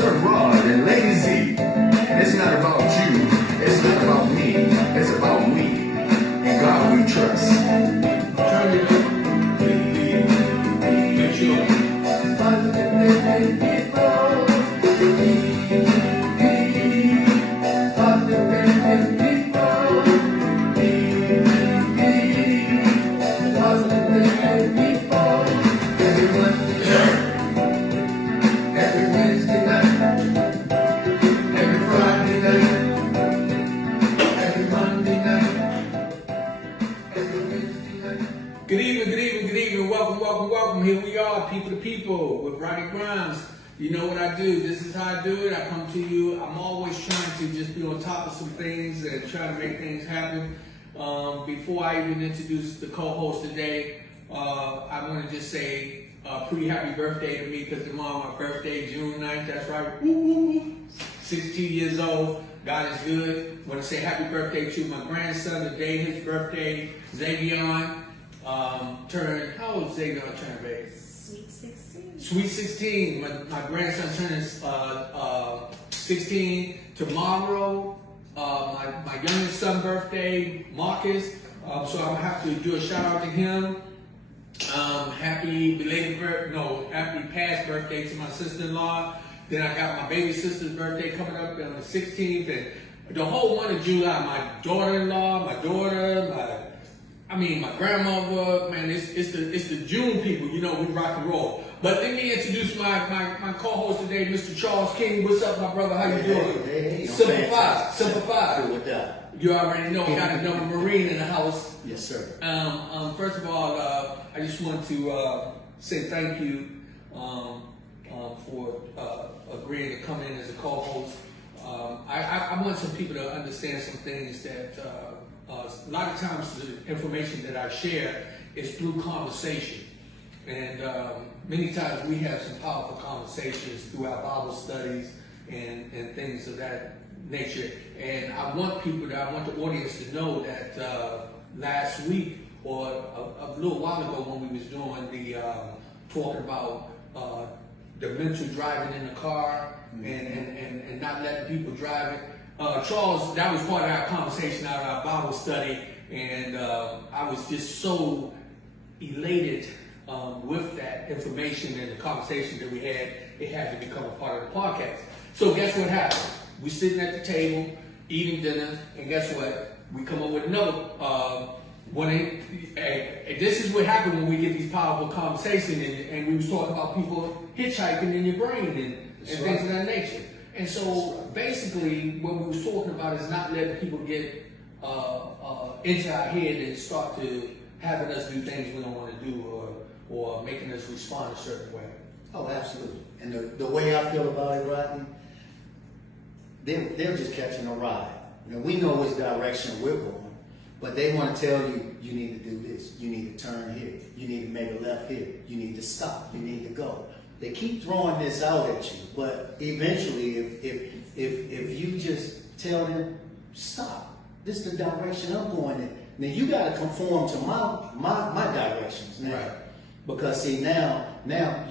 Mr. Rod and Lady Z. It's not about you, it's not about me, it's about we. In God we trust. Turn it up. Make sure. Welcome. Here we are, people to people, with Rodney. You know what I do. This is how I do it. I come to you. I'm always trying to just be on top of some things and try to make things happen. Before I even introduce the co-host today, I want to just say pretty happy birthday to me because tomorrow my birthday, June 9th. That's right. Woo! 16 years old. God is good. I want to say happy birthday to my grandson today. His birthday, Xavier. How old is Xavier turn, babe? Sweet 16. Sweet 16. My grandson turns 16 tomorrow. My youngest son's birthday, Marcus. So I'm gonna have to do a shout out to him. Happy past birthday to my sister-in-law. Then I got my baby sister's birthday coming up on the 16th, and the whole month of July. My daughter-in-law, my daughter, my grandmother, man, it's the June people, you know, we rock and roll. But let me introduce my co-host today, Mr. Charles King. What's up, my brother? How you doing? Hey, Simplify. Good with that. You already know I got another Marine in the house. Yes, sir. First of all, I just want to say thank you for agreeing to come in as a co-host. I want some people to understand some things that a lot of times the information that I share is through conversation. And many times we have some powerful conversations through our Bible studies and things of that nature. And I want the audience to know that last week or a little while ago when we was doing the talking about the mental driving in the car and not letting people drive it. Charles, that was part of our conversation out of our Bible study, and I was just so elated with that information and the conversation that we had. It had to become a part of the podcast. So guess what happened? We sitting at the table, eating dinner, and guess what? We come up with another this is what happened when we get these powerful conversations, and we was talking about people hitchhiking in your brain and things of that nature. And so basically what we was talking about is not letting people get into our head and start to having us do things we don't want to do or making us respond a certain way. Oh, absolutely. And the way I feel about it, Rodney, they're just catching a ride. You know, we know which direction we're going, but they want to tell you, you need to do this, you need to turn here, you need to make a left here, you need to stop, you need to go. They keep throwing this out at you, but eventually, if you just tell them, stop, this is the direction I'm going in. Now you got to conform to my directions now, right? Because see now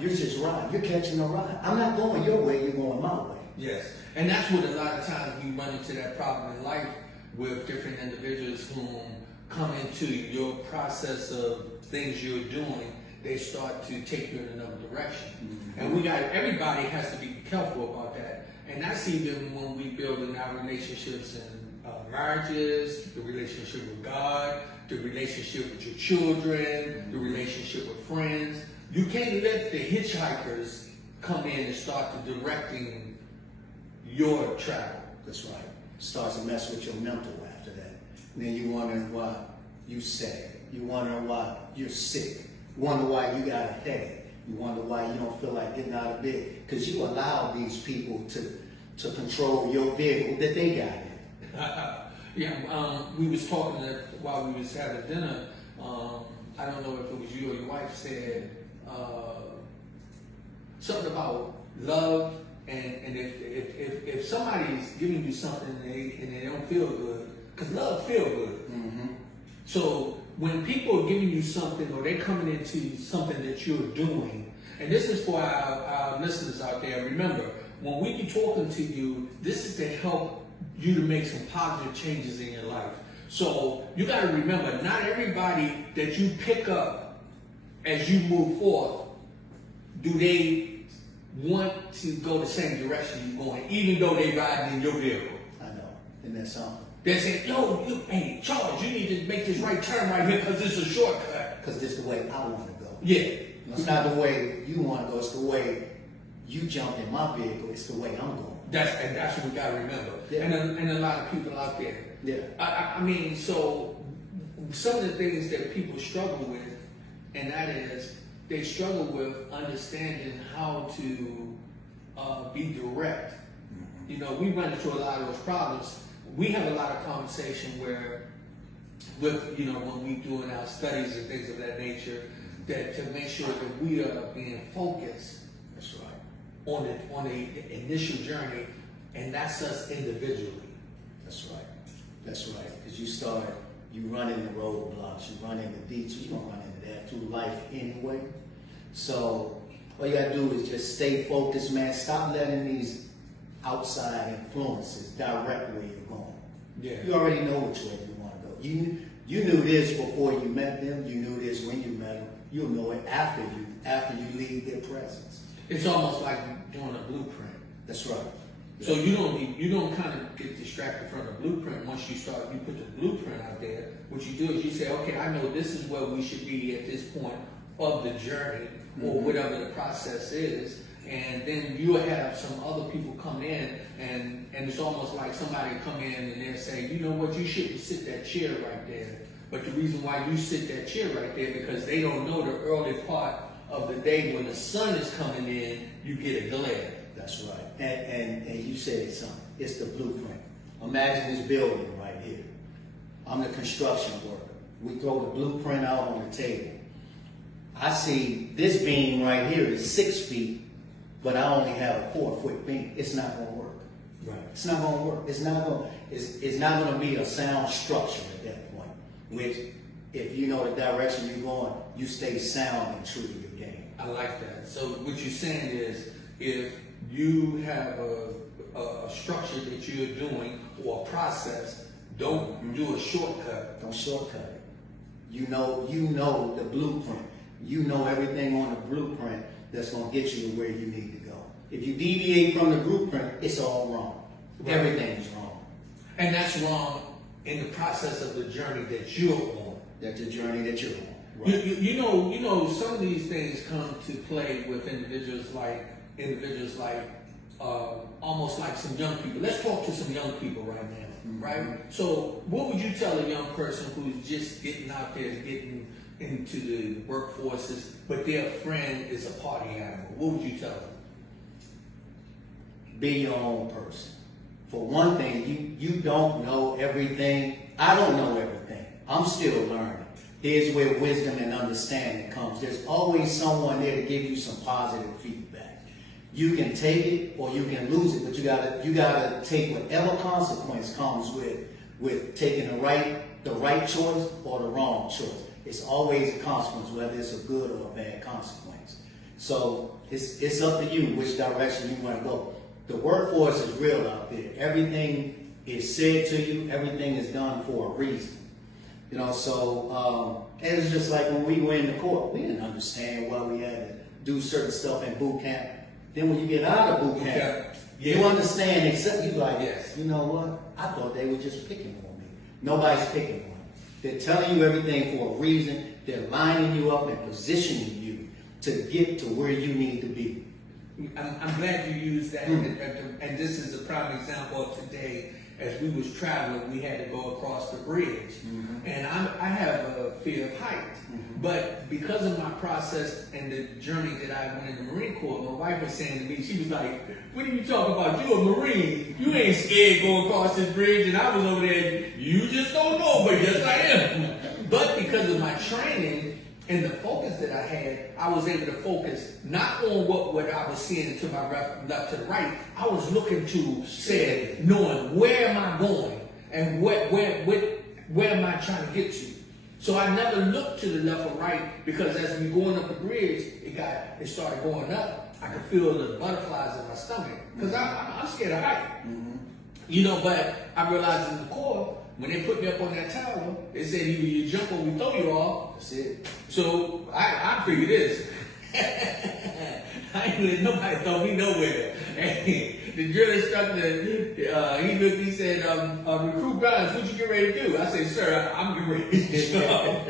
you're just riding, you're catching a ride. I'm not going your way, you're going my way. Yes, and that's what a lot of times we run into that problem in life with different individuals who come into your process of things you're doing. They start to take you in another direction. And everybody has to be careful about that. And that's even when we build in our relationships and marriages, the relationship with God, the relationship with your children, the relationship with friends. You can't let the hitchhikers come in and start to directing your travel. That's right. Starts to mess with your mental after that. And then you wondering why you sad. You wondering why you're sick. You wonder why you got a headache. You wonder why you don't feel like getting out of bed. Because you allow these people to control your vehicle that they got in. We was talking while we was having dinner. I don't know if it was you or your wife said something about love. And if somebody's giving you something and they don't feel good, because love feels good. Mm-hmm. So when people are giving you something or they're coming into something that you're doing, and this is for our listeners out there, remember, when we be talking to you, this is to help you to make some positive changes in your life. So you got to remember, not everybody that you pick up as you move forth, do they want to go the same direction you're going, even though they riding in your vehicle. I know. Isn't that something? They say, yo, hey, Charles, you need to make this right turn right here because it's a shortcut. Because this is the way I want to go. Yeah. It's not the way you want to go. It's the way you jump in my vehicle. It's the way I'm going. That's what we got to remember. Yeah. And a lot of people out there. Yeah. I mean, so some of the things that people struggle with, and that is, they struggle with understanding how to be direct. You know, we run into a lot of those problems. We have a lot of conversation where, with, you know, when we doing our studies and things of that nature, that to make sure that we are being focused. That's right. On the initial journey, and that's us individually. That's right. That's right. Because you run into roadblocks, you run into detours, you don't run into that through life anyway. So all you gotta do is just stay focused, man. Stop letting these outside influences direct where you're going. Yeah. You already know which way you want to go. You knew this before you met them. You knew this when you met them. You'll know it after you leave their presence. It's almost like doing a blueprint. That's right. So you don't kind of get distracted from the blueprint once you put the blueprint out there. What you do is you say, okay, I know this is where we should be at this point of the journey or whatever the process is. And then you'll have some other people come in and it's almost like somebody come in and they're saying, you know what, you shouldn't sit that chair right there. But the reason why you sit that chair right there, because they don't know the early part of the day when the sun is coming in, you get a glare. That's right. And you said something. It's the blueprint. Imagine this building right here. I'm the construction worker. We throw the blueprint out on the table. I see this beam right here is 6 feet, but I only have a 4-foot beam. It's not going to work. Right. It's not going to work. It's not going to be a sound structure at that point. Which, if you know the direction you're going, you stay sound and true to your game. I like that. So what you're saying is, if you have a structure that you're doing or a process, don't do a shortcut. Don't shortcut it. You know the blueprint. You know everything on the blueprint that's going to get you to where you need to go. If you deviate from the blueprint, it's all wrong. Right. Everything's wrong. And that's wrong in the process of the journey that you're on. That's the journey that you're on. Right. You know, some of these things come to play with individuals like almost like some young people. Let's talk to some young people right now, right? So what would you tell a young person who's just getting out there, getting into the workforces, but their friend is a party animal? What would you tell them? Be your own person. For one thing, you don't know everything. I don't know everything. I'm still learning. Here's where wisdom and understanding comes. There's always someone there to give you some positive feedback. You can take it or you can lose it, but you gotta take whatever consequence comes with taking the right choice or the wrong choice. It's always a consequence, whether it's a good or a bad consequence. So it's up to you which direction you want to go. The workforce is real out there. Everything is said to you. Everything is done for a reason. You know, so and it's just like when we were in the court, we didn't understand why we had to do certain stuff in boot camp. Then when you get out of boot camp, you understand, except you like, yes, you know what? I thought they were just picking on me. Nobody's picking on you. They're telling you everything for a reason. They're lining you up and positioning you to get to where you need to be. I'm glad you used that, and this is a prime example of today. As we was traveling, we had to go across the bridge, and I have a fear of heights. But because of my process and the journey that I went in the Marine Corps, my wife was saying to me, she was like, "What are you talking about? You a Marine? You ain't scared going across this bridge." And I was over there, "You just don't know, but yes I am." But because of my training and the focus that I had, I was able to focus not on what I was seeing to my left to the right. I was looking to, knowing where am I going and where am I trying to get to. So I never looked to the left or right, because as we going up the bridge, it started going up. I could feel the butterflies in my stomach because I'm scared of height. You know, but I realized in the Corps, when they put me up on that tower, they said either you jump or we throw you off. That's it. So I figured this. I ain't letting nobody throw me nowhere. The drill instructor, he looked, he said, Recruit Grimes, what you get ready to do? I said, sir, I'm getting ready to jump.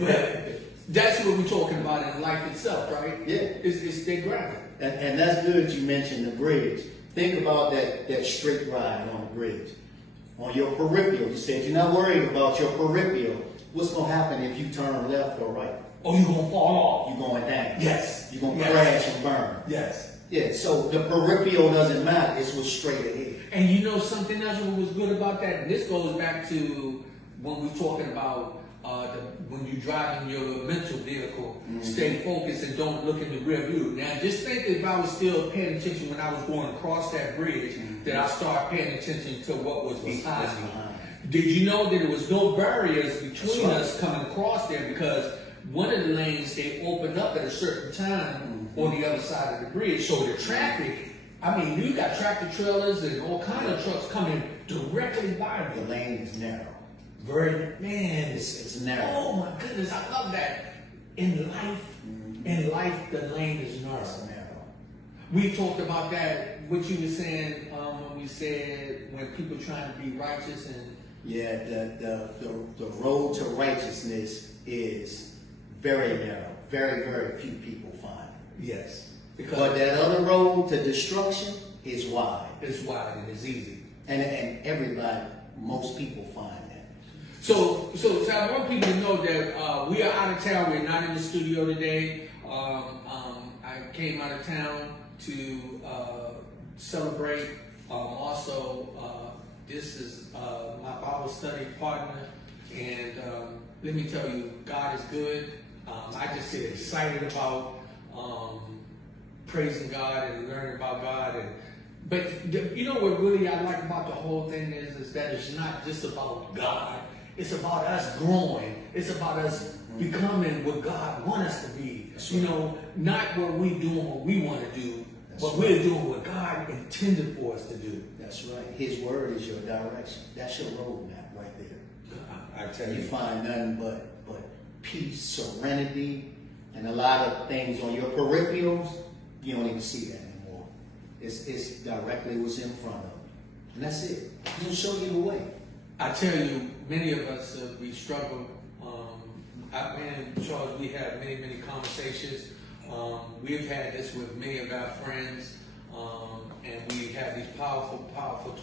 But that's what we're talking about in life itself, right? Yeah. It's stay grounded. And that's good you mentioned the bridge. Think about that straight ride on the bridge. On your peripheral, you said you're not worried about your peripheral. What's going to happen if you turn left or right? Oh, you're going to fall off. You're going down. Yes. You're going to crash and burn. Yes. Yeah, so the peripheral doesn't matter. It's what's straight ahead. And you know something else what was good about that? And this goes back to when we're talking about when you're driving your mental vehicle, stay focused and don't look in the rear view. Now, just think if I was still paying attention when I was going across that bridge, that I start paying attention to what was behind me. Did you know that there was no barriers between us coming across there because one of the lanes they opened up at a certain time on the other side of the bridge. So the traffic, I mean, you got tractor trailers and all kinds of trucks coming directly by The me. lane is narrow. Man, It's narrow. oh my goodness, I love that. In life, the lane is narrow. It's narrow. We talked about that, what you were saying when we said when people trying to be righteous and Yeah, the road to righteousness is very narrow. Very, very few people find it. yes, But because that other road to destruction is wide. it's wide and it's easy. And everybody, most people find that. So I want people to know that we are out of town. We're not in the studio today. I came out of town to celebrate. Also, this is my Bible study partner, and let me tell you, God is good. I just get excited about praising God and learning about God. But you know what really I like about the whole thing is that it's not just about God. It's about us growing. It's about us becoming what God wants us to be. You know, not what we doing what we want to do, but we're doing what God intended for us to do. That's right. His word is your direction. That's your roadmap right there. I tell You you. find nothing but peace, serenity, and a lot of things on your peripherals. You don't even see that anymore. It's directly what's in front of you. And that's it. He's going to show you the way. I tell you, many of us, we struggle. Charles, we have many conversations. We've had this with many of our friends, and we have these powerful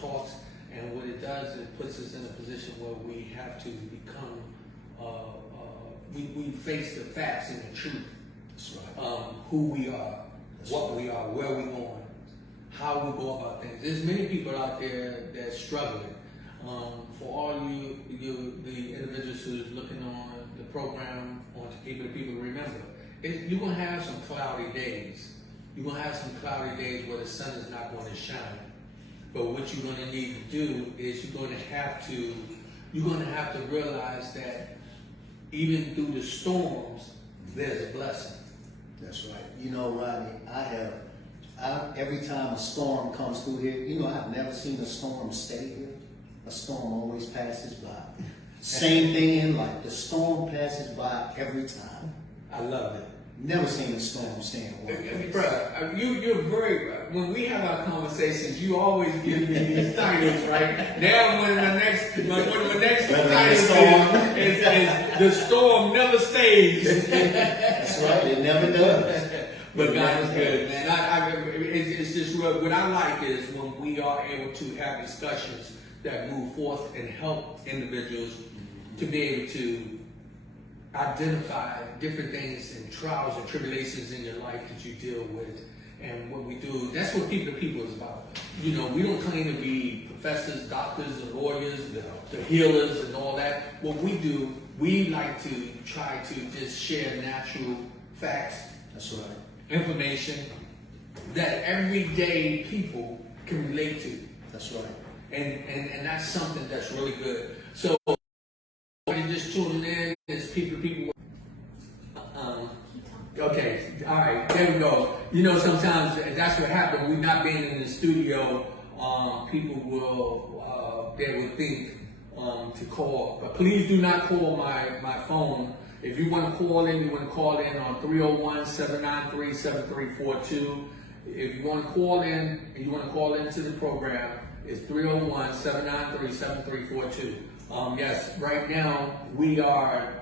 talks. And what it does, it puts us in a position where we have to become, we face the facts and the truth. That's right. Who we are, what we are, where we're going, how we go about things. There's many people out there that's struggling. For all the individuals who's looking on the program, on to keep the people remember, you're gonna have some cloudy days. You're gonna have some cloudy days where the sun is not going to shine. But what you're gonna need to do is you're gonna have to realize that even through the storms, there's a blessing. That's right. You know, Rodney, every time a storm comes through here, you know, I've never seen a storm stay here. A storm always passes by. Same thing in life. The storm passes by every time. I love it. Never seen a storm stay in one place. Bruh, you're very, when we have our conversations, you always give me these titles, right? Now when the next title is the storm never stays. That's right, it never does. But God is good, man. It's just what I like is when we are able to have discussions that move forth and help individuals to be able to identify different things and trials and tribulations in your life that you deal with. And what we do, that's what People to People is about. You know, we don't claim to be professors, doctors, and lawyers, the healers and all that. What we do, we like to try to just share natural facts. That's right. Information that everyday people can relate to. That's right. And that's something that's really good. So just tuning in is People to People. Okay, all right, there we go. You know, sometimes that's what happens. We not being in the studio, people will, they will think to call. But please do not call my phone. If you want to call in, you want to call in on 301-793-7342. If you want to call in and you want to call into the program, it's 301-793-7342. Yes, right now we are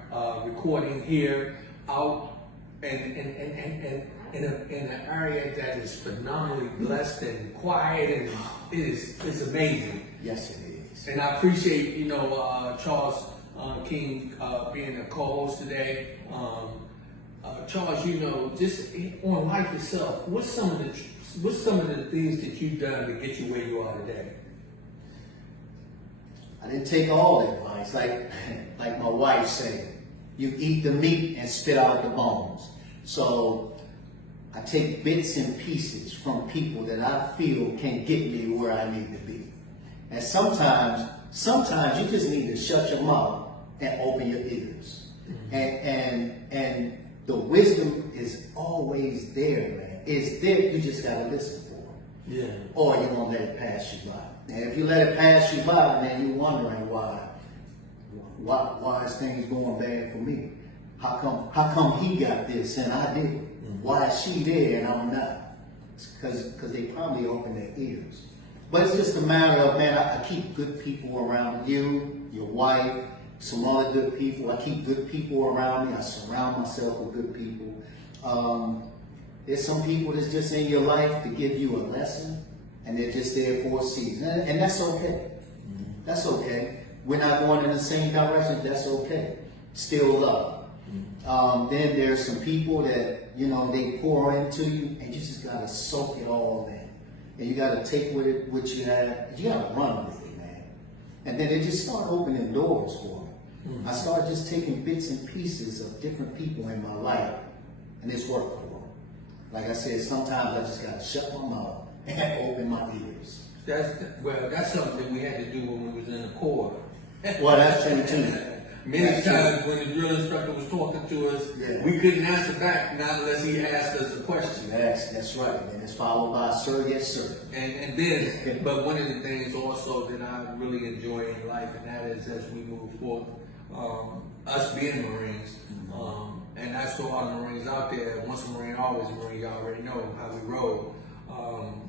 recording here out in an area that is phenomenally blessed and quiet, and it's amazing. Yes, it is. And I appreciate, Charles King being a co-host today. Charles, just on life itself, what's some of the things that you've done to get you where you are today? I didn't take all the advice. Like my wife said, you eat the meat and spit out the bones. So I take bits and pieces from people that I feel can get me where I need to be. And sometimes you just need to shut your mouth and open your ears. Mm-hmm. And the wisdom is always there, man. It's there. You just gotta listen for it. Yeah. Or you're gonna let it pass you by. And if you let it pass you by, man, you're wondering why is things going bad for me? How come he got this and I didn't? Mm-hmm. Why is she there and I'm not? Because they probably open their ears. But it's just a matter of, man, I keep good people around you, your wife, some other good people. I keep good people around me. I surround myself with good people. There's some people that's just in your life to give you a lesson, and they're just there for a season. And that's okay. Mm-hmm. That's okay. We're not going in the same direction. That's okay. Still love. Mm-hmm. Then there's some people that, they pour into you, and you just got to soak it all in. And you got to take what you have. You got to run with it, man. And then it just started opening doors for me. Mm-hmm. I started just taking bits and pieces of different people in my life, and it's worked for me. Like I said, sometimes I just got to shut my mouth and open my ears. That's something we had to do when we was in the Corps. Well, that's true too. Many times when the drill instructor was talking to us, we couldn't answer back, not unless he asked us a question. That's right. And it's followed by sir, yes, sir. And then, but one of the things also that I really enjoy in life, and that is as we move forward, us being Marines, and that's for all the Marines out there. Once a Marine, always a Marine. You already know how we roll.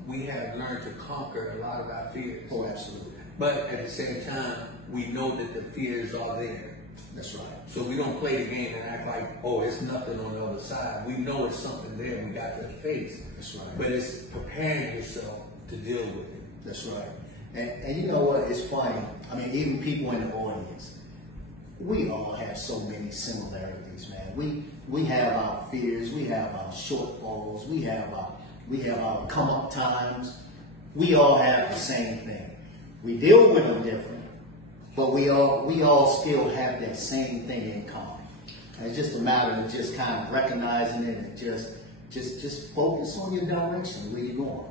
We have learned to conquer a lot of our fears. Oh, absolutely. But at the same time, we know that the fears are there. That's right. So we don't play the game and act like, oh, it's nothing on the other side. We know it's something there. We got to face. That's right. But it's preparing yourself to deal with it. That's right. And you know what? It's funny. I mean, even people in the audience, we all have so many similarities, man. We have our fears. We have our shortfalls. We have our come up times. We all have the same thing. We deal with them different, but we all still have that same thing in common. And it's just a matter of just kind of recognizing it and just focus on your direction, where you're going.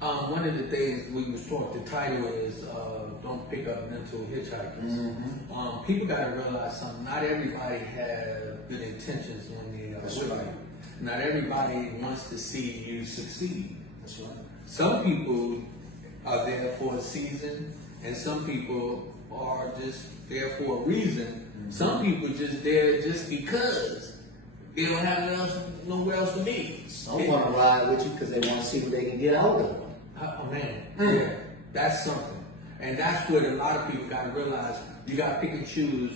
One of the things we was taught, the title is Don't Pick Up Mental Hitchhikers. Mm-hmm. People got to realize something. Not everybody has good intentions when they are with you. Not everybody wants to see you succeed. That's right. Some people are there for a season, and some people are just there for a reason. Mm-hmm. Some people just there just because they don't have nowhere else to be. Some want to ride with you because they want to see what they can get out of them. Oh man, yeah, that's something. And that's what a lot of people got to realize. You got to pick and choose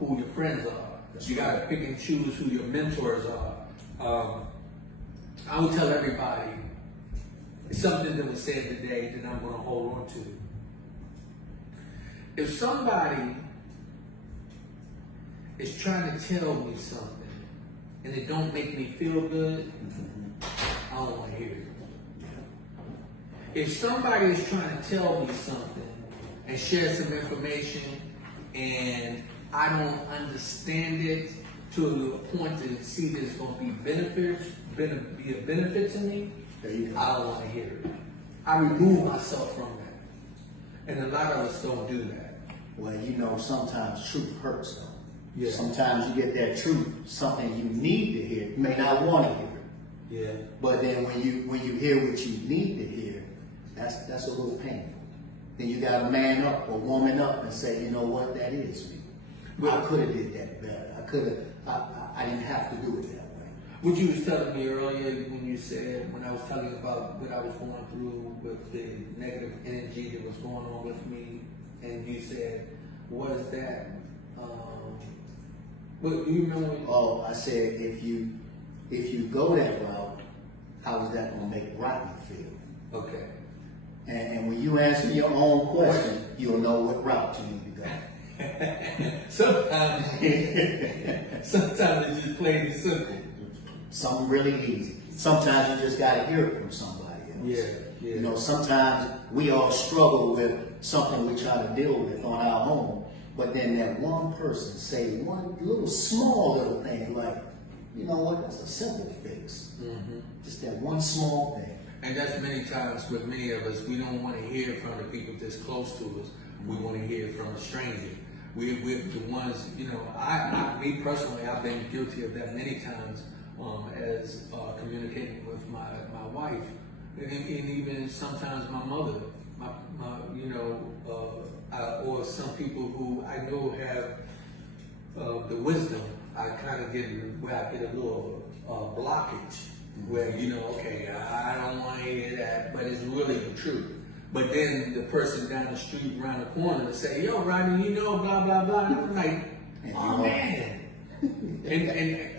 who your friends are. You got to pick and choose who your mentors are. I would tell everybody, it's something that was said today that I'm going to hold on to. If somebody is trying to tell me something and it don't make me feel good, I don't want to hear it. If somebody is trying to tell me something and share some information and I don't understand it to a point to see that it's going to be a benefit to me, I don't want to hear it. I remove myself from that. And a lot of us don't do that. Well, sometimes truth hurts though. Yeah. Sometimes you get that truth, something you need to hear. You may not want to hear it. Yeah. But then when you hear what you need to hear, that's a little painful. Then you got to man up or woman up and say, you know what, that is me. I could have did that better. I didn't have to do it that way. What you was telling me earlier when you said, when I was telling you about what I was going through with the negative energy that was going on with me, and you said, what is that? What do you remember? Oh, I said, if you go that route, how is that going to make Rodney feel? Okay. And when you answer your own question, you'll know what route you need to go. sometimes it's just plain and simple. Something really easy. Sometimes you just got to hear it from somebody else. Yeah. You know, sometimes we all struggle with something we try to deal with on our own, but then that one person say one small little thing like, you know what, that's a simple fix. Mm-hmm. Just that one small thing. And that's many times with many of us, we don't want to hear from the people that's close to us. We want to hear from a stranger. We're the ones, you know, me personally, I've been guilty of that many times as communicating with my wife. And even sometimes my mother, or some people who I know have the wisdom. I kind of get where I get a little blockage, where okay, I don't want to hear that, but it's really the truth. But then the person down the street, around the corner, will say, "Yo, Rodney, blah blah blah," and I'm like, "Oh man,"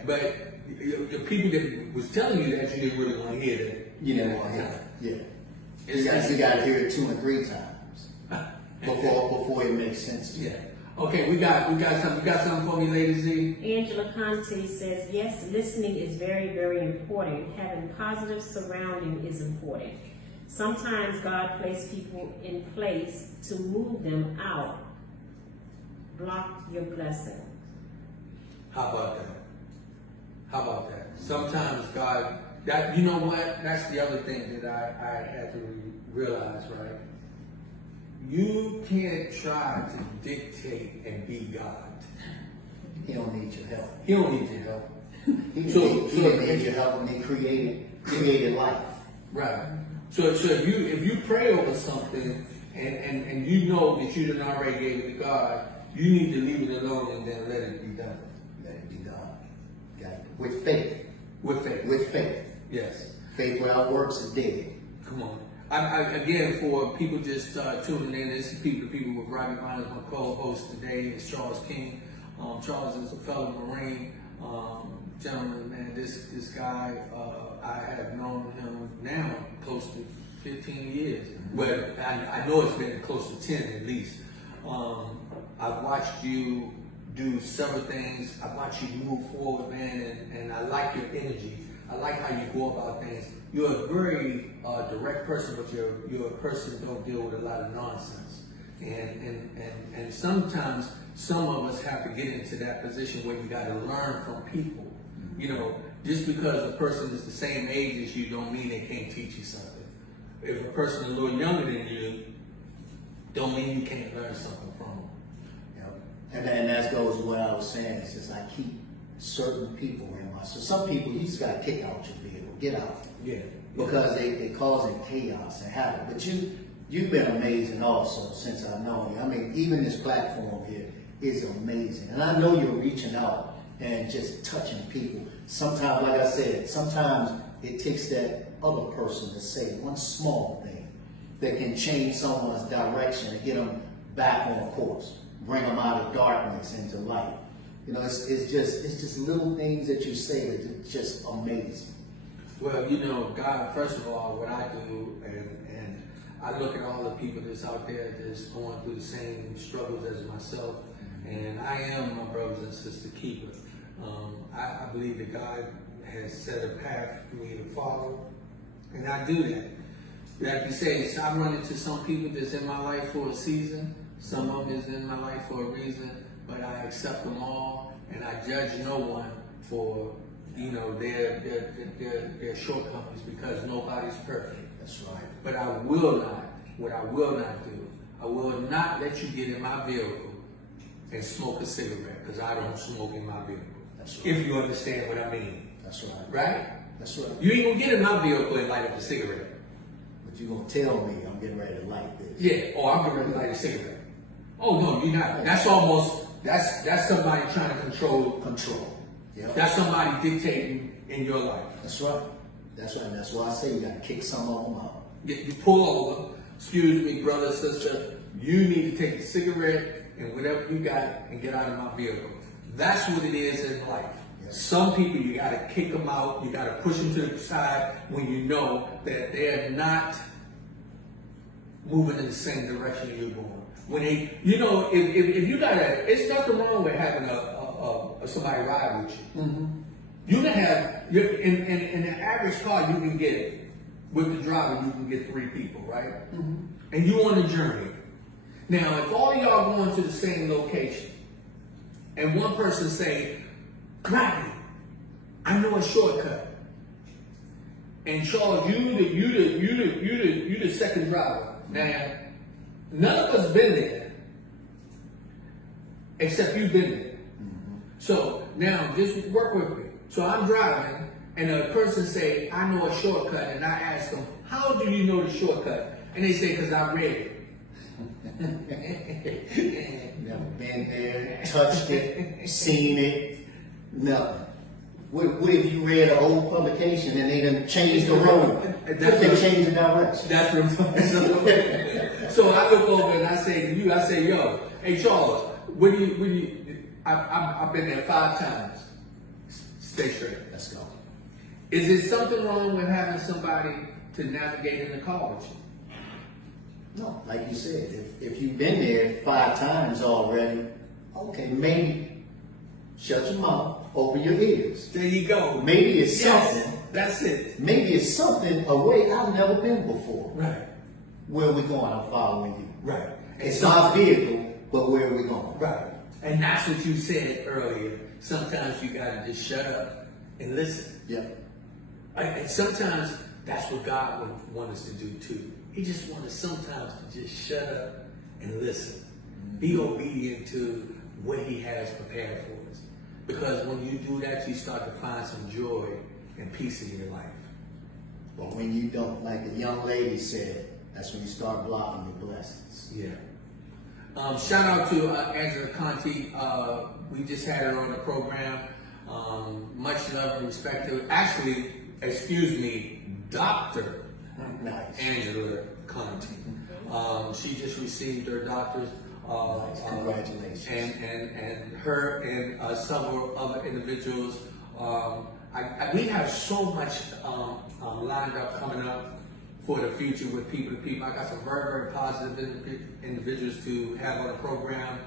but the people that was telling you that, you didn't really want to hear that. You didn't want to hear it. Yeah. You got to hear it 2 and 3 times before it makes sense to you. Yeah. Okay, we got something for me, Lady Z. Angela Conte says, yes, listening is very, very important. Having positive surrounding is important. Sometimes God places people in place to move them out. Block your blessing. How about that? Sometimes God, you know what? That's the other thing that I had to realize, right? You can't try to dictate and be God. He don't need your help. He don't need your help. He didn't need your help when he created life. Right. So if you pray over something and you know that you didn't already gave it to God, you need to leave it alone and then let it be done. Let it be done. Got it. With faith. With faith. Yes. Faith without works is dead. Come on. Again, for people just tuning in, this is people with Rodney Myers, my co-host today is Charles King. Charles is a fellow Marine gentleman, man. This guy, I have known him now close to 15 years. Well, I know it's been close to 10 at least. I've watched you do several things. I've watched you move forward, man, and I like your energy. I like how you go about things. You're a very direct person, but you're a person who don't deal with a lot of nonsense. And sometimes some of us have to get into that position where you got to learn from people. Just because a person is the same age as you don't mean they can't teach you something. If a person is a little younger than you, don't mean you can't learn something from them. Yep. And that goes with what I was saying. It's just I keep certain people in my. So some people you just got to kick out your vehicle, get out. Yeah. Because they causing chaos and havoc. But you've been amazing also since I've known you. I mean, even this platform here is amazing. And I know you're reaching out and just touching people. Sometimes, like I said, sometimes it takes that other person to say one small thing that can change someone's direction and get them back on course, bring them out of darkness into light. It's just little things that you say that are just amazing. Well, God, first of all, what I do, and I look at all the people that's out there that's going through the same struggles as myself, and I am my brothers and sisters keeper. I believe that God has set a path for me to follow, and I do that. Like you say, I run into some people that's in my life for a season, some of them is in my life for a reason, but I accept them all, and I judge no one for their shortcomings, because nobody's perfect. That's right. But I will not do, I will not let you get in my vehicle and smoke a cigarette, because I don't smoke in my vehicle. That's right. If you understand what I mean. That's right. Right? That's right. You ain't gonna get in my vehicle and light up a cigarette. But you're gonna tell me I'm getting ready to light this. Yeah, or I'm getting ready to light a cigarette. Oh no, you're not. That's almost, that's somebody trying to control. Yep. That's somebody dictating in your life. That's right. That's right. That's why I say you gotta kick some of them out. You pull over, excuse me, brother, sister, you need to take the cigarette and whatever you got and get out of my vehicle. That's what it is in life. Yes. Some people, you gotta kick them out, you gotta push them to the side when you know that they're not moving in the same direction you're going. When they, you know, if you gotta, it's nothing wrong with having somebody ride with you. Mm-hmm. You can have, in an average car, you can get, with the driver, you can get 3 people, right? Mm-hmm. And you on a journey. Now, if all of y'all going to the same location, and one person say, Rodney, I know a shortcut. And Charles, you the second driver. Now, none of us been there, except you've been there. Mm-hmm. So now, just work with me. So I'm driving, and a person say, I know a shortcut, and I ask them, how do you know the shortcut? And they say, because I read it. Never been there, touched it, seen it, nothing. What if you read an old publication and they done changed the road? What if they changed the direction? That's what I'm talking. So I look over and I say to you, I say, yo, hey Charles, I've been there 5 times. Stay straight. Let's go. Is there something wrong with having somebody to navigate in the car with you? No, like you said, if you've been there 5 times already, okay, maybe shut your mouth, open your ears. There you go. Maybe it's Yes, something. that's it. Maybe it's something a way I've never been before. Right. Where are we going? I'm following you. Right. It's my vehicle, but where are we going? Right. And that's what you said earlier. Sometimes you gotta just shut up and listen. Yep. And sometimes that's what God would want us to do too. He just wants us sometimes to just shut up and listen. Be obedient to what He has prepared for us. Because when you do that, you start to find some joy and peace in your life. But when you don't, like the young lady said, that's when you start blocking your blessings. Yeah. Shout out to Angela Conti. We just had her on the program. Much love and respect to her. Actually, excuse me, Dr. Nice. Angela Conti. She just received her doctor's. Nice. Congratulations. And her and several other individuals. We have so much lined up coming up for the future with people to people. I got some very, very positive individuals to have on the program.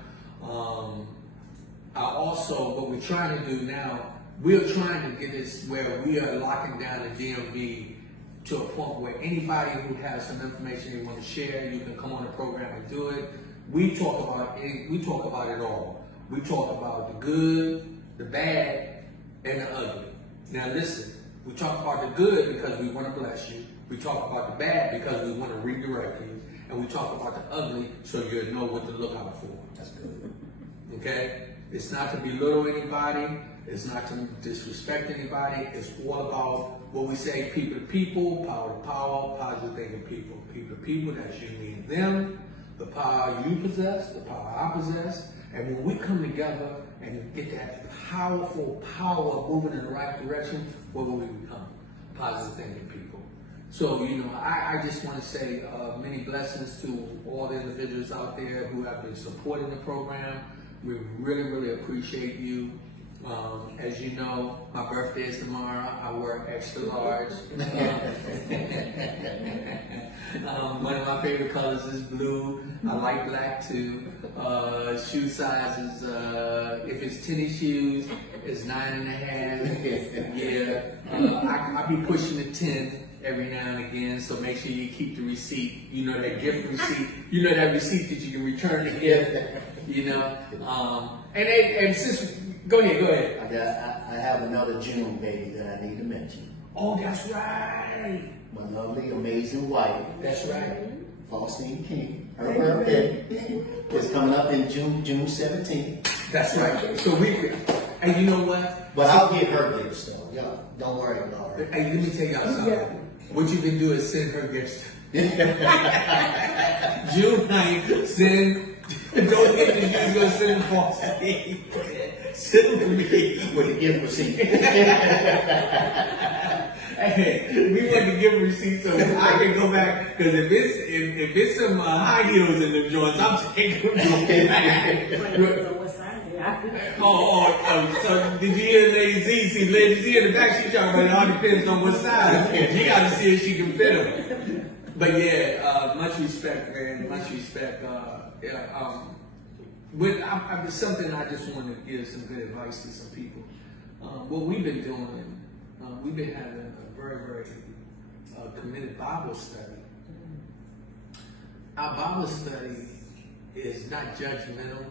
What we're trying to do now, we're trying to get this where we are locking down the DMV to a point where anybody who has some information they want to share, you can come on the program and do it. We talk about it all. We talk about the good, the bad, and the ugly. Now listen, we talk about the good because we want to bless you. We talk about the bad because we want to redirect you. And we talk about the ugly so you'll know what to look out for. That's good. Okay? It's not to belittle anybody. It's not to disrespect anybody. It's all about what we say, people to people, power to power, positive thinking people. People to people, that's you, me, and them. The power you possess, the power I possess. And when we come together and get that powerful power moving in the right direction, what will we become? Positive thinking people. So, I just want to say many blessings to all the individuals out there who have been supporting the program. We really, really appreciate you. As you know, my birthday is tomorrow. I wear extra large. One of my favorite colors is blue. I like black too. Shoe size is, if it's tennis shoes, it's 9.5. Yeah. I be pushing the 10 every now and again, so make sure you keep the receipt. You know that gift receipt. You know that receipt that you can return the gift. And since go ahead. I have another June baby that I need to mention. Oh, that's right. My lovely, amazing wife. That's right. Faustine King. Her birthday is coming up in June 17th. That's right. So and you know what? But I'll get her gifts though. Y'all, don't worry about her. Hey, let me tell y'all something. What you can do is send her gifts. June 9th, don't get the you're gonna send them Faustine. Send them to me With a gift receipt. Hey, we want the gift receipt so I can go back, because if it's some high heels in them joints, I'm taking them back. So did you hear Lady Z? See, Lady Z in the back, she's talking about it all depends on what size. You gotta see if she can fit them. But yeah, much respect, man. Much respect. But something I just want to give some good advice to some people. What we've been doing, we've been having a very, very committed Bible study. Our Bible study is not judgmental.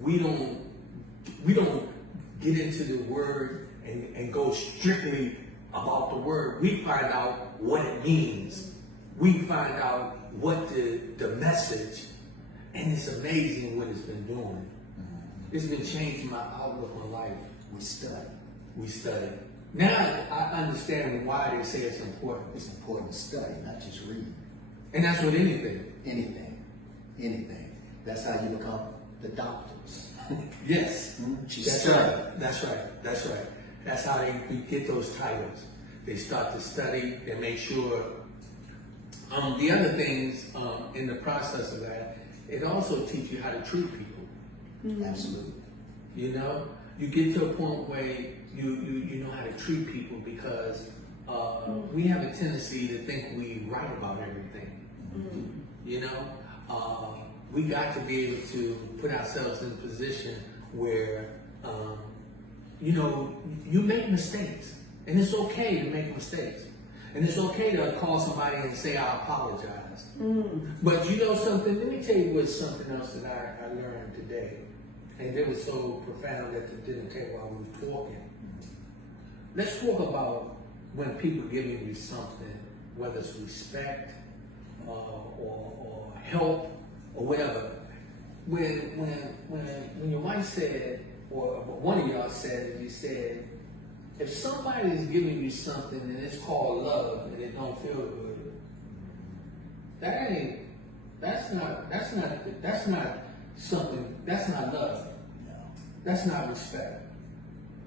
We don't get into the Word and go strictly about the Word. We find out what it means. We find out what the message, and it's amazing what it's been doing. It's been changing my outlook on life. We study. Now I understand why they say it's important. It's important to study, not just read. And that's with anything. Anything. That's how you become the doctors. Yes. That's right. That's right. That's how they get those titles. They start to study and make sure. The other things in the process of that, it also teaches you how to treat people. Absolutely. You know, you get to a point where you know how to treat people, because we have a tendency to think we right about everything. You know, we got to be able to put ourselves in a position where, you know, you make mistakes, and it's okay to make mistakes. And it's okay to call somebody and say, I apologize. But you know something? Let me tell you what's something else that I learned today. And it was so profound that it didn't tell while we were talking. Let's talk about when people giving you something, whether it's respect or help or whatever. When your wife said, or one of y'all said, you said, if somebody is giving you something and it's called love and it don't feel good, that's not love. No. That's not respect.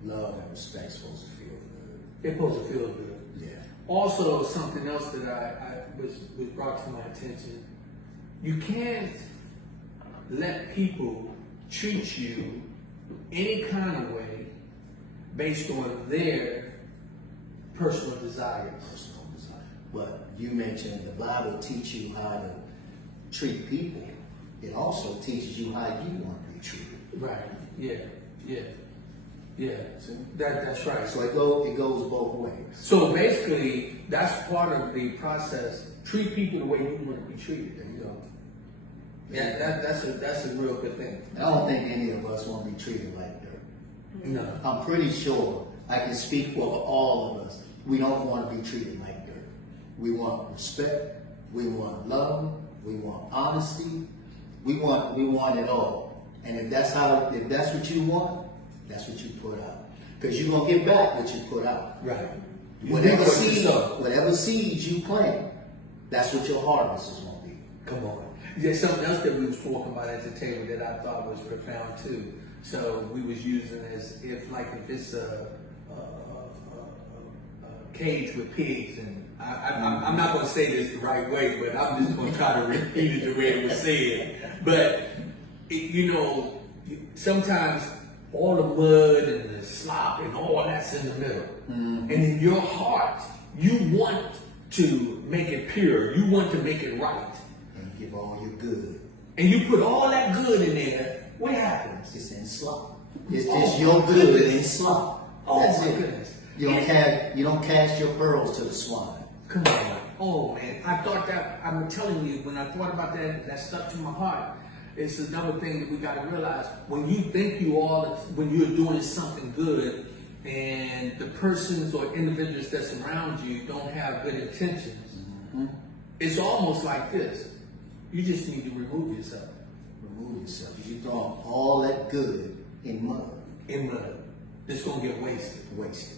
Love and respect supposed to feel good. It's supposed to feel good. Yeah. Also, something else that I was brought to my attention. You can't let people treat you any kind of way based on their personal desires. But you mentioned the Bible teaches you how to treat people. It also teaches you how you want to be treated. Right. Yeah. That's right. So it goes both ways. So basically, that's part of the process. Treat people the way you want to be treated. There you go. Yeah, that's a real good thing. I don't think any of us want to be treated like dirt. No. I'm pretty sure I can speak for all of us. We don't want to be treated like dirt. We want respect. We want love. We want honesty. We want it all. And if that's what you want, that's what you put out. Because you're gonna get back what you put out. Right. Whatever seeds you plant, that's what your harvest is gonna be. Come on. There's something else that we was talking about at the table that I thought was profound too. So we was using as if it's a cage with pigs, and I'm not going to say this the right way, but I'm just going to try to repeat it the way it was said. But sometimes all the mud and the slop and all that's in the middle, and in your heart you want to make it pure, you want to make it right, and give all your good, and you put all that good in there. What happens? It's in slop. It's just your good in slop. Oh That's my it. goodness. You don't cast your pearls to the swine. Come on. Oh man, I thought that, I'm telling you, when I thought about that stuck to my heart. It's another thing that we got to realize. When you think when you're doing something good, and the persons or individuals that's around you don't have good intentions, It's almost like this. You just need to remove yourself. Remove yourself. You throw all that good in mud. In mud. It's going to get wasted. Wasted.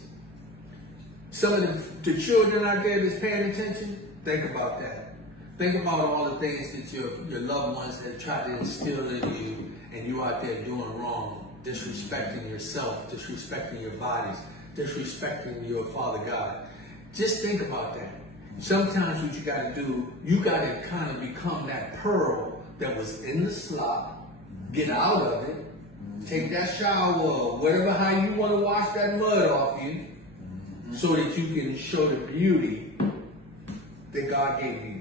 Some of the children out there that's paying attention, think about that. Think about all the things that your loved ones have tried to instill in you, and you out there doing wrong, disrespecting yourself, disrespecting your bodies, disrespecting your Father God. Just think about that. Sometimes what you got to do, you got to kind of become that pearl that was in the slop, get out of it, take that shower, whatever, how you want to wash that mud off you, so that you can show the beauty that God gave you.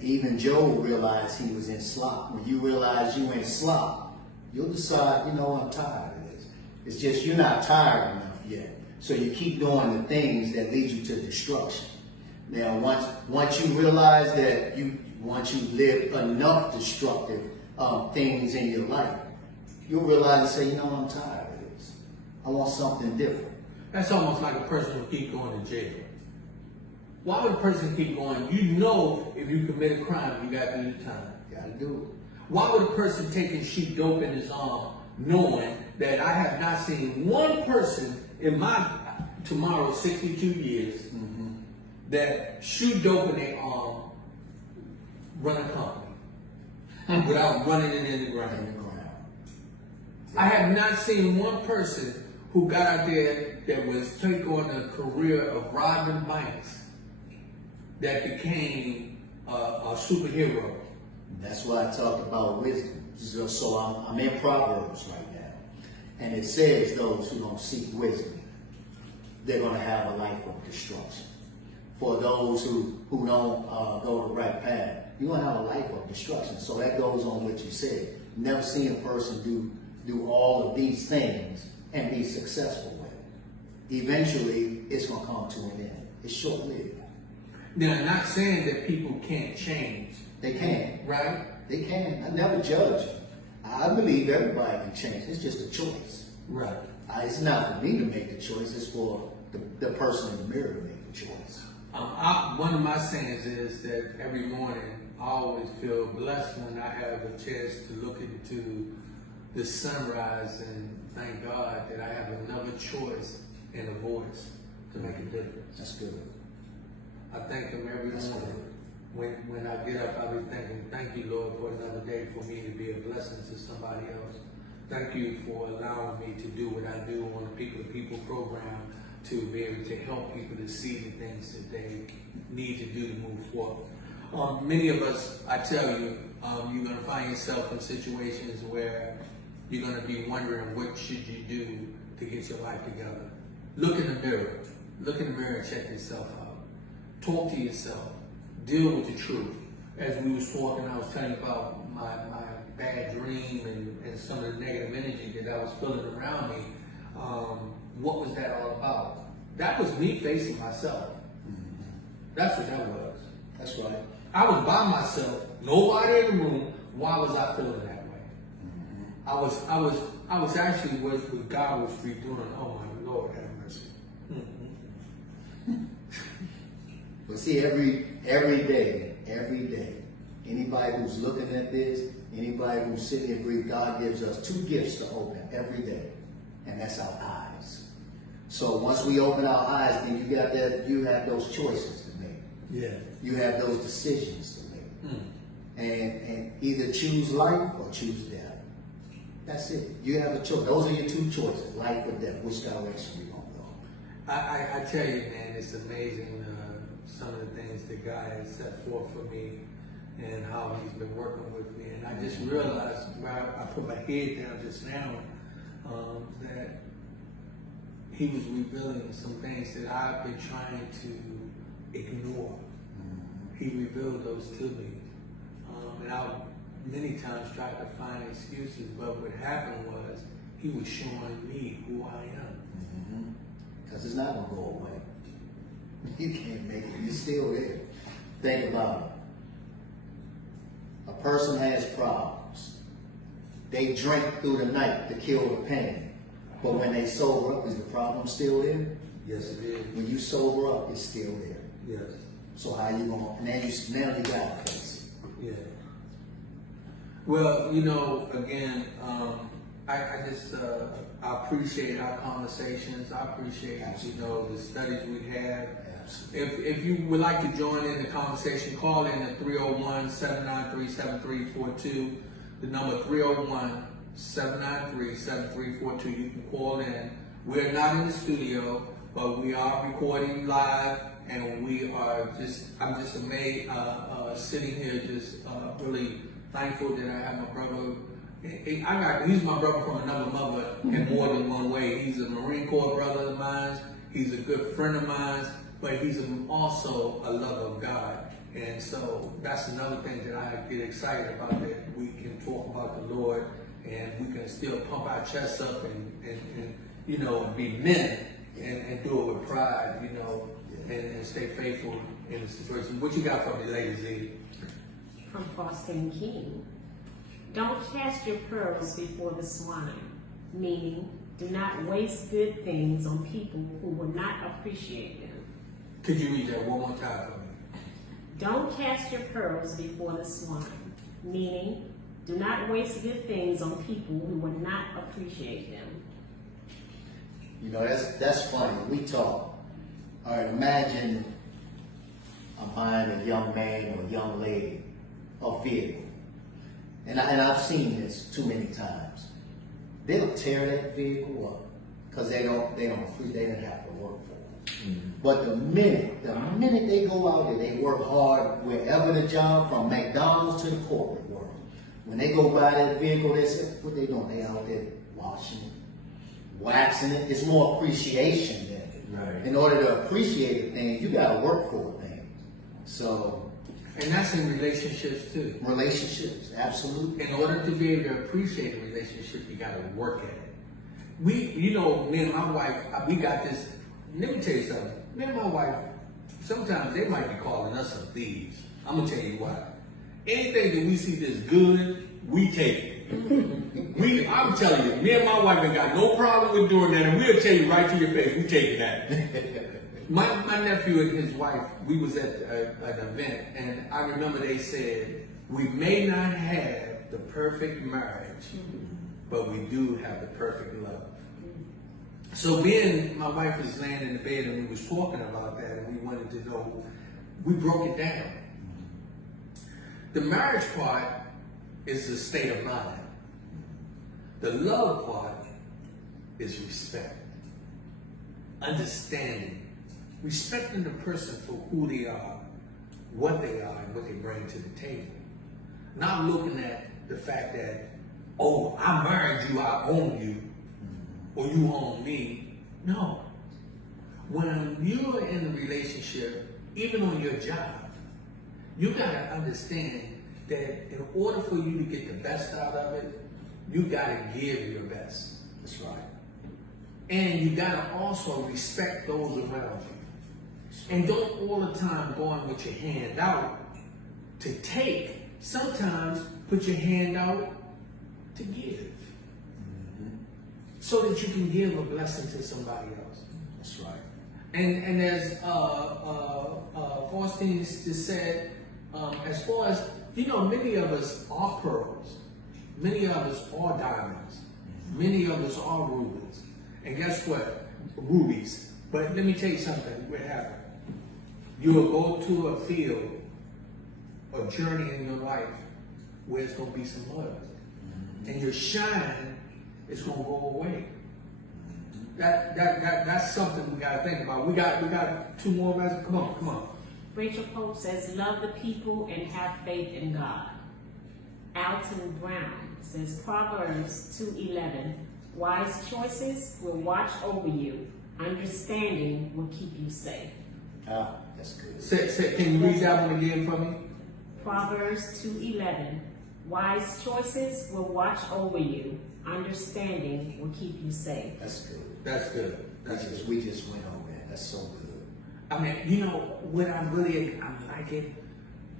Even Job realized he was in slop. When you realize you in slop, you'll decide, I'm tired of this. It's just you're not tired enough yet. So you keep doing the things that lead you to destruction. Now, once you realize that once you live enough destructive things in your life, you'll realize and say, I'm tired of this. I want something different. That's almost like a person who keep going to jail. Why would a person keep going? You know if you commit a crime, you got to do the time. Got to do it. Why would a person taking sheep dope in his arm knowing that I have not seen one person in my tomorrow 62 years that shoot dope in their arm, run a company without running it in the ground? I have not seen one person who got out there that was take on a career of robbing banks that became a superhero. That's why I talked about wisdom. So I'm in Proverbs right now. And it says those who don't seek wisdom, they're going to have a life of destruction. For those who don't go the right path, you're going to have a life of destruction. So that goes on what you said. Never seen a person do all of these things and be successful with it. Eventually, it's going to come to an end. It's short-lived. Now, I'm not saying that people can't change. They can. Right? They can. I never judge them. I believe everybody can change. It's just a choice. Right. It's not for me to make the choice. It's for the person in the mirror to make the choice. One of my sayings is that every morning I always feel blessed when I have a chance to look into the sunrise and thank God that I have another choice and a voice to make a difference. That's good. I thank Him every morning. When I get up, I'll be thinking, thank you, Lord, for another day for me to be a blessing to somebody else. Thank you for allowing me to do what I do on the People to People program, to be able to help people to see the things that they need to do to move forward. Many of us, I tell you, you're going to find yourself in situations where you're going to be wondering what should you do to get your life together. Look in the mirror. Look in the mirror and check yourself out. Talk to yourself. Deal with the truth. As we was talking, I was telling you about my bad dream and some of the negative energy that I was feeling around me. What was that all about? That was me facing myself. That's what that was. That's right. I was by myself, nobody in the room. Why was I feeling that way? I was actually what God was redoing. Oh my Lord, have mercy. But see, every day, anybody who's looking at this, anybody who's sitting here breathing, God gives us two gifts to open every day, and that's our eyes. So once we open our eyes, then you have those choices to make. Yeah. You have those decisions to make. And either choose life or choose death. That's it. You have a choice. Those are your two choices, life or death. Which direction you going to go? I tell you, man, it's amazing some of the things that God has set forth for me and how He's been working with me. And I just realized, where I put my head down just now, that He was revealing some things that I've been trying to ignore. He revealed those to me. And I many times tried to find excuses, but what happened was He was showing me who I am. Because it's not going to go away. You can't make it. You're still there. Think about it. A person has problems. They drink through the night to kill the pain. But when they sober up, is the problem still there? Yes, it is. When you sober up, it's still there. Yes. So how you gonna, now you gotta face it. Yeah. Well, you know, again, I just I appreciate our conversations. I appreciate you know the studies we have. If you would like to join in the conversation, call in at 301-793-7342. The number 301-793-7342. You can call in. We're not in the studio, but we are recording live, and we are I'm just amazed, sitting here just really thankful that I have my brother. He's my brother from another mother in more than one way. He's a Marine Corps brother of mine. He's a good friend of mine, but he's also a lover of God. And so that's another thing that I get excited about, that we can talk about the Lord and we can still pump our chests up and you know, be men and do it with pride, you know, and stay faithful in the situation. What you got for me, Lady Z? From Faustin King. Don't cast your pearls before the swine, meaning do not waste good things on people who will not appreciate them. Could you read that one more time for me? Don't cast your pearls before the swine, meaning do not waste good things on people who will not appreciate them. You know, that's funny. We talk. All right, imagine I'm buying a young man or a young lady a vehicle. And I've seen this too many times. They'll tear that vehicle up because they didn't have to work for it. Mm-hmm. But the minute they go out there, they work hard wherever the job, from McDonald's to the corporate world. When they go buy that vehicle, they say, what they doing? They out there washing it, waxing it. It's more appreciation than it. Right. In order to appreciate a thing, you gotta work for a thing. So. And that's in relationships too. Relationships, absolutely. In order to be able to appreciate a relationship, you got to work at it. You know, me and my wife, we got this. Let me tell you something. Me and my wife, sometimes they might be calling us some thieves. I'm gonna tell you why. Anything that we see that's good, we take it. I'm telling you, me and my wife ain't got no problem with doing that, and we'll tell you right to your face, we taking that. My nephew and his wife, we was at an event, and I remember they said, we may not have the perfect marriage, but we do have the perfect love. So then my wife was laying in the bed and we was talking about that, and we wanted to know, we broke it down. The marriage part is the state of mind. The love part is respect, understanding, respecting the person for who they are, what they are, and what they bring to the table. Not looking at the fact that, oh, I married you, I own you, or you own me. No. When you're in a relationship, even on your job, you gotta understand that in order for you to get the best out of it, you gotta give your best. That's right. And you gotta also respect those around you. And don't all the time go on with your hand out to take. Sometimes put your hand out to give. So that you can give a blessing to somebody else. That's right. And as Faustin just said, as far as, you know, many of us are pearls. Many of us are diamonds. Many of us are rubies. And guess what? Rubies. But let me tell you something. What happened? You'll go to a field, a journey in your life where it's going to be some mud. And your shine is going to go away. That's something we got to think about. We got 2 more messages. Come on. Rachel Pope says, love the people and have faith in God. Alton Brown says, Proverbs 2:11, wise choices will watch over you. Understanding will keep you safe. Ah, that's good. Can you read that one again for me? Proverbs 2:11, wise choices will watch over you. Understanding will keep you safe. That's good. That's good. We just went on that. That's so good. I mean, you know what I'm liking?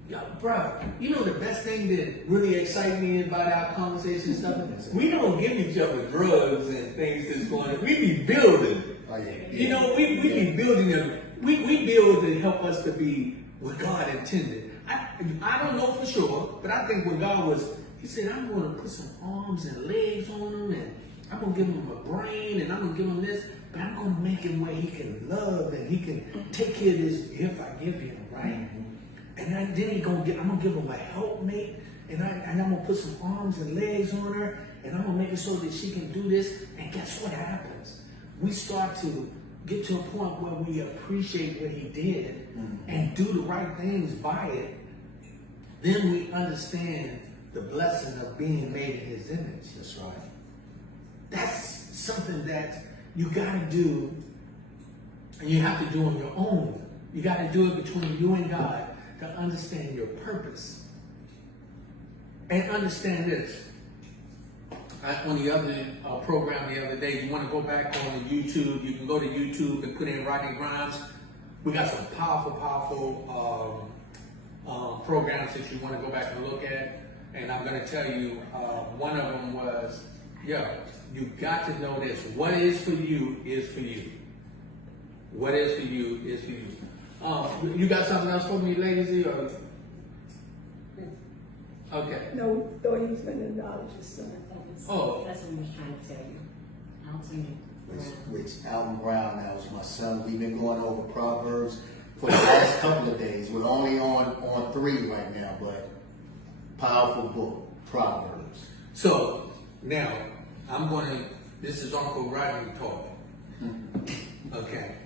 Yo, bro, you know the best thing that really excites me about our conversation and stuff? We don't give each other drugs and things that's going on. We be building. Oh, yeah. You know, we be building them. we build to help us to be what God intended. I don't know for sure, but I think when God was, he said, I'm going to put some arms and legs on him, and I'm going to give him a brain, and I'm going to give him this, but I'm going to make him where he can love and he can take care of this gift I give him, right? And then I'm going to give him a helpmate, and I'm going to put some arms and legs on her, and I'm going to make it so that she can do this. And guess what happens? We start to get to a point where we appreciate what he did and do the right things by it. Then we understand the blessing of being made in his image. That's right. That's something that you got to do, and you have to do on your own. You got to do it between you and God to understand your purpose. And understand this. On the other program the other day, you want to go back on the YouTube, you can go to YouTube and put in Rodney Grimes. We got some powerful programs that you want to go back and look at. And I'm going to tell you, one of them was, you got to know this. What is for you is for you. What is for you is for you. You got something else for me, ladies? Or? Okay. No, thought he was going to acknowledge his son. Oh. That's what I was trying to tell you. Which Alton Brown, that was my son. We've been going over Proverbs for the last couple of days. We're only on 3 right now, but powerful book, Proverbs. So now this is Uncle Rodney talking. Okay.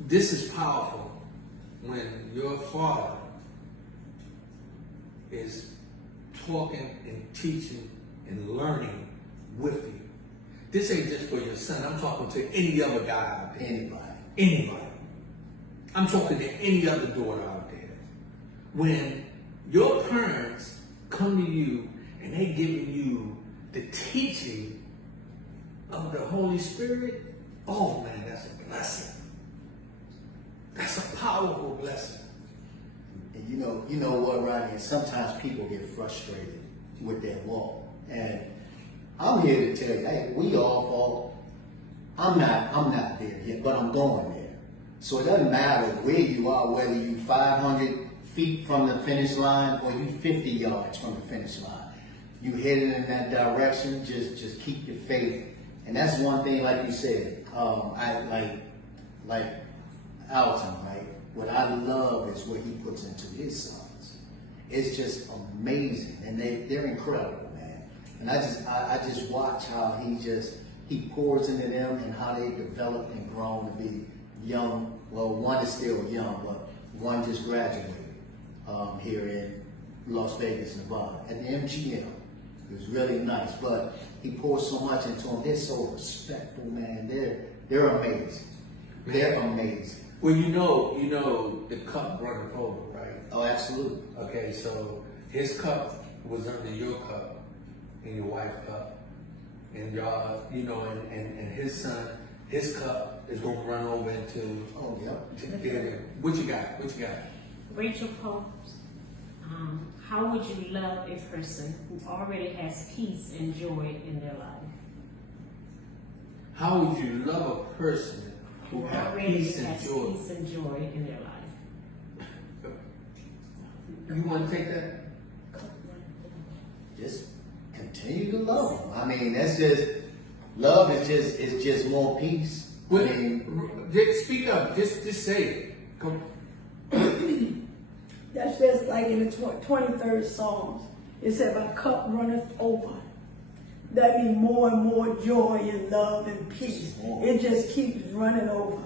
This is powerful when your father is talking and teaching and learning with you. This ain't just for your son. I'm talking to any other guy out there. Anybody. I'm talking to any other daughter out there. When your parents come to you and they giving you the teaching of the Holy Spirit, oh man, that's a blessing. That's a powerful blessing. And you know what, Rodney? Sometimes people get frustrated with their walk, and I'm here to tell you, hey, we all fall. I'm not there yet, but I'm going there. So it doesn't matter where you are, whether you 500 feet from the finish line or you 50 yards from the finish line. You headed in that direction. Just keep your faith, and that's one thing, like you said. I like Alton, right? What I love is what he puts into his sons. It's just amazing, and they're incredible, man. And I just watch how he pours into them and how they develop and grown to be young. Well, one is still young, but one just graduated here in Las Vegas, Nevada, at the MGM. It was really nice, but he pours so much into them. They're so respectful, man. They're amazing. They're amazing. Well, you know the cup running over, right? Oh, absolutely. Okay, so his cup was under your cup and your wife's cup. And y'all, and his son, his cup is going to run over into... Oh, yeah. What you got? Rachel Post, how would you love a person who already has peace and joy in their life? How would you love a person who has peace and joy? Peace and joy in their life. You want to take that? Just continue to love them. I mean, that's just love is just more peace. Well, I mean, just speak up. Just say it. Come. That's just like in the 23rd Psalms. It said, "My cup runneth over." That means more and more joy and love and peace. It just keeps running over.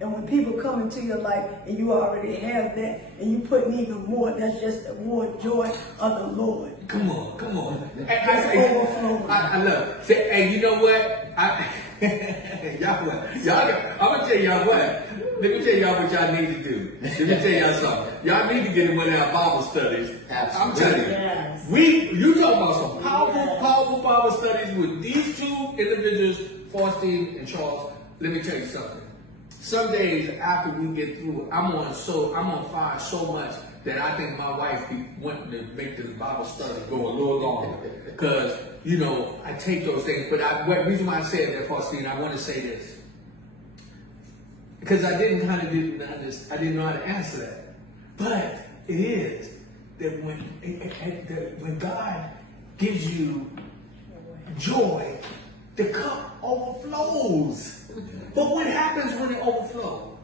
And when people come into your life and you already have that, and you put in even more, that's just the more joy of the Lord. Come on. That's overflowing. I love it. Say, hey, you know what? Y'all, I'm gonna tell y'all what. Let me tell y'all what y'all need to do. Let me tell y'all something. Y'all need to get in one of our Bible studies. Absolutely. I'm telling you. Yes. You talking about some powerful Bible studies with these two individuals, Faustine and Charles. Let me tell you something. Some days after we get through, I'm on fire so much that I think my wife be wanting to make this Bible study go a little longer. Because, I take those things. But the reason why I said that, Faustine, I want to say this. because I didn't know how to answer that. But it is that when God gives you joy, the cup overflows. But what happens when it overflows?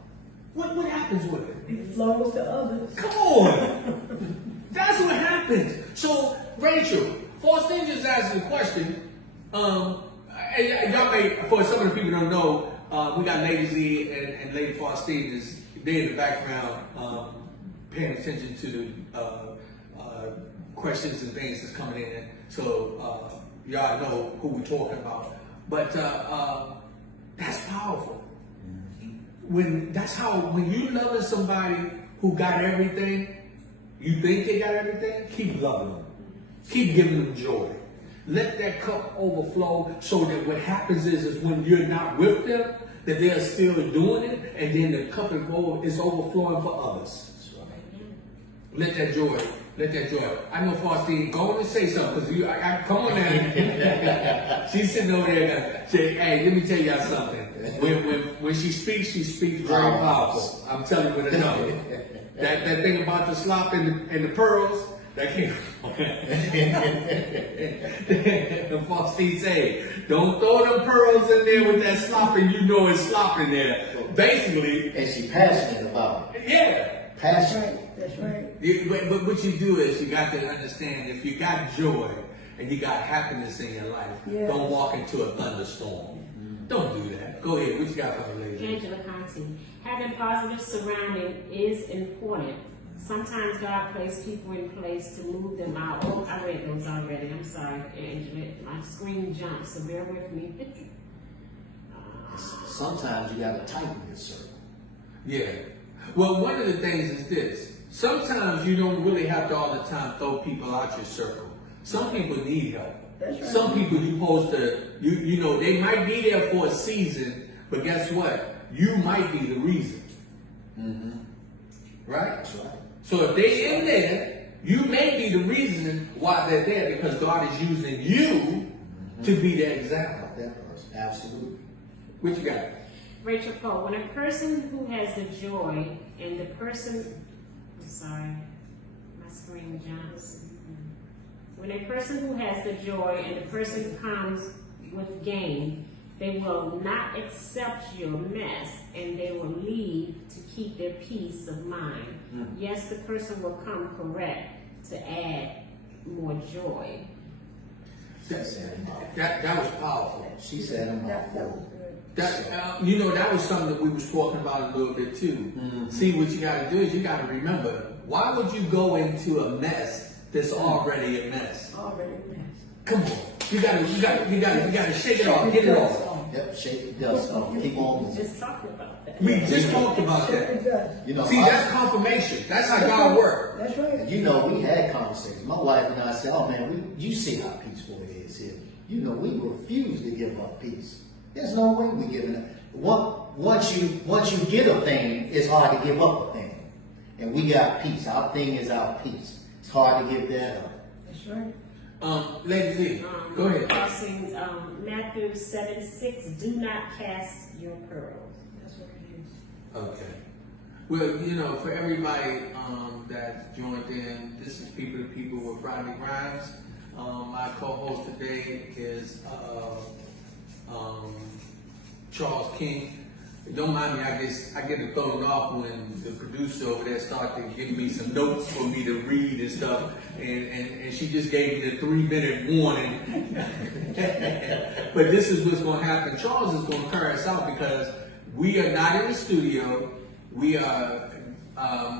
What happens with it? It flows to others. Come on. That's what happens. So, Rachel, Faustine just asked a question. And y'all may, for some of the people who don't know, we got Lady Z and Lady Faustine is there in the background paying attention to the questions and things that's coming in. So, y'all know who we're talking about. But that's powerful. When you loving somebody who got everything, you think they got everything, keep loving them. Keep giving them joy. Let that cup overflow so that what happens is when you're not with them, that they're still doing it, and then the cup is overflowing for others. Let that joy. I know Faustine, go on and say something, because come on now. She's sitting over there saying, hey, let me tell y'all something. When she speaks very powerful. I'm telling you what I know. That thing about the slop and the pearls, that came and Faustine say, don't throw them pearls in there with that slop and you know it's slop in there. Basically. And she passionate about it. Yeah. Passionate. That's right. But what you do is you got to understand, if you got joy and you got happiness in your life, don't walk into a thunderstorm. Don't do that. Go ahead. What you got for me, lady? Angela Conti. Having positive surrounding is important. Sometimes God placed people in place to move them out. Oh, I read those already. I'm sorry, Angela. My screen jumped, so bear with me. Sometimes you got to tighten your circle. Yeah. Well, one of the things is this. Sometimes you don't really have to all the time throw people out your circle. Some people need help. That's right. Some people you supposed to, you know, they might be there for a season, but guess what? You might be the reason. Mm-hmm. Right? That's right. So if they're in there, you may be the reason why they're there, because God is using you to be that example. That person. Absolutely. What you got? Rachel Cole. When a person who has the joy and the person, I'm sorry, my screen jumps. When a person who has the joy and the person comes with gain, they will not accept your mess and they will leave to keep their peace of mind. Yes, the person will come correct to add more joy. That was powerful. She said I'm That not was good. That was something that we was talking about a little bit too. See, what you got to do is you got to remember, why would you go into a mess that's already a mess? Already messed. Come on, you gotta shake it off, get it off. Yep, shake the dust off. Keep on moving. Just talking about that. We just talked about It that. does. You know, See, that's confirmation. That's how God works. That's right. And you know, we had conversations. My wife and I said, "Oh man, you see how peaceful it is here. You know, we refuse to give up peace. There's no way we giving up. Once you get a thing, it's hard to give up a thing. And we got peace. Our thing is our peace. It's hard to give that up. That's right. Lady Z, go ahead. Crossing Matthew 7:6. Do not cast your pearls. That's what it is. Okay. Well, you know, for everybody that's joined in, this is People to People with Rodney Grimes. My co-host today is Charles King. Don't mind me, I get it thrown off when the producer over there started giving me some notes for me to read and stuff, and she just gave me the 3-minute warning. But this is what's going to happen. Charles is going to carry us out because we are not in the studio. We are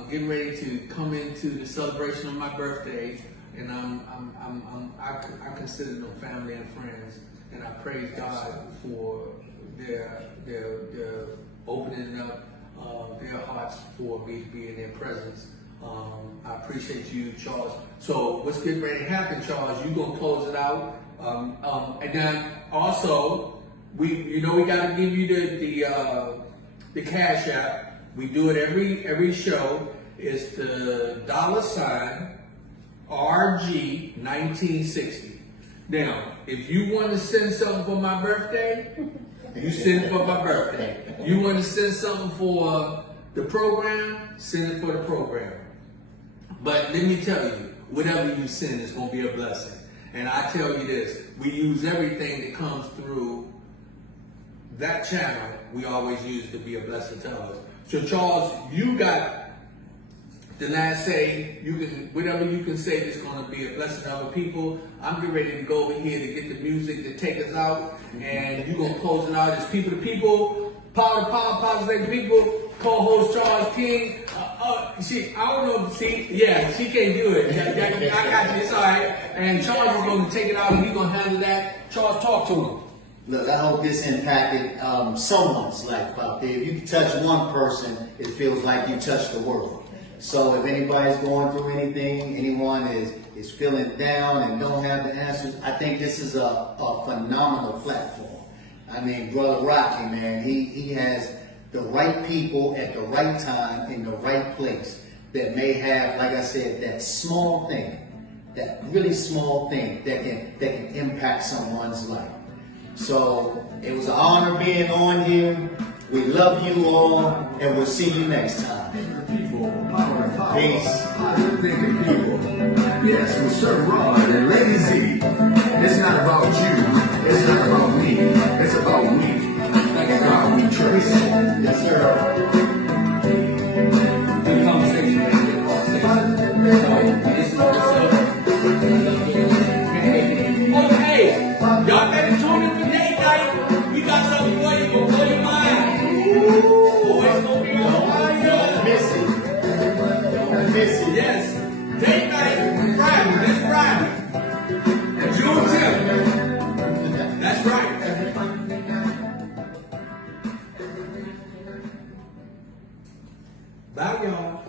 getting ready to come into the celebration of my birthday, and I consider them family and friends, and I praise God for their opening up their hearts for me to be in their presence. I appreciate you, Charles. So what's getting ready to happen, Charles? You're gonna close it out, and then also we got to give you the Cash App. We do it every show. It's the $RG 1960. Now, if you want to send something for my birthday, You send it for my birthday. You want to send something for the program, send it for the program. But let me tell you, whatever you send is going to be a blessing. And I tell you this, we use everything that comes through that channel, we always use to be a blessing to us. So Charles, you got the last say. You can, whatever you can say that's going to be a blessing to other people. I'm getting ready to go over here to get the music to take us out, and you're going to close it out. It's people to people, power to power, power to people. Co-host Charles King. I don't know. See, yeah, she can't do it. I got you. It's all right. And Charles is going to take it out, and he's going to handle that. Charles, talk to him. Look, I hope this impacted someone's life out there. If you can touch one person, it feels like you touched the world. So if anybody's going through anything, anyone is feeling down and don't have the answers, I think this is a phenomenal platform. I mean, Brother Rodney, man, he has the right people at the right time in the right place that may have, like I said, that small thing, that really small thing that can impact someone's life. So it was an honor being on here. We love you all, and we'll see you next time. Peace. Positive thinking people. Yes, we serve Rod and Lady Z. It's not about you. It's not about me. It's about we. And God we trust. Yes, sir. Good conversation. Oh, hey, y'all better tune in for date night. We got something for you, gonna blow your mind. Boy, it's gonna be on fire. Miss it. Miss it. Yes, date night, Friday, this Friday. June 10th. That's right. Bye, y'all.